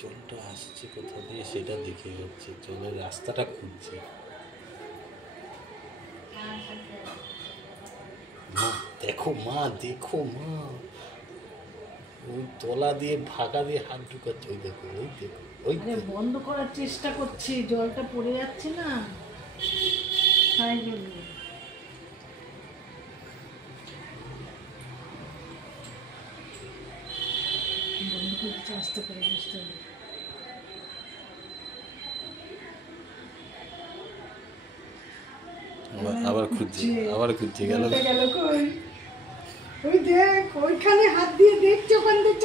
জলটা আসছে কোথা দিয়ে সেটা দেখে যাচ্ছে, জলের রাস্তাটা খুঁজছে। মা দেখো, মা দেখো, মা ওই তলা দিয়ে ফাঁকা দিয়ে হাত ঢুকাচ্ছে। ওই দেখো, ওই দেখো, ওই দেখো। বন্ধ করার চেষ্টা করছি, জলটা পড়ে যাচ্ছে না তাই জন্য। বন্ধ করতে আস্তে করে বুঝতে হবে। আবার খুঁজছে গেল। কই ওই দেখ, ওইখানে হাত দিয়ে দেখছো, ওখান দিয়ে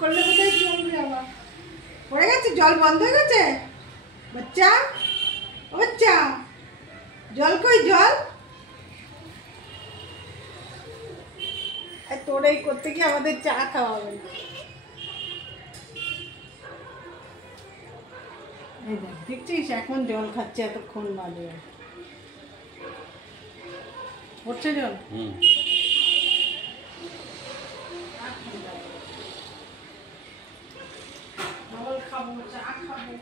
করলে বোধহয় চলবে। আবার পড়ে গেছে, জল বন্ধ হয়ে গেছে। বাচ্চা, ও বাচ্চা, জল কই, জল? তোর এই করতে গিয়ে আমাদের চা খাওয়া হবে। এই দেখ, দেখছিস এখন জল খাচ্ছে, এতক্ষণ বাদে পড়ছে জল। খাবো, চা খাবো।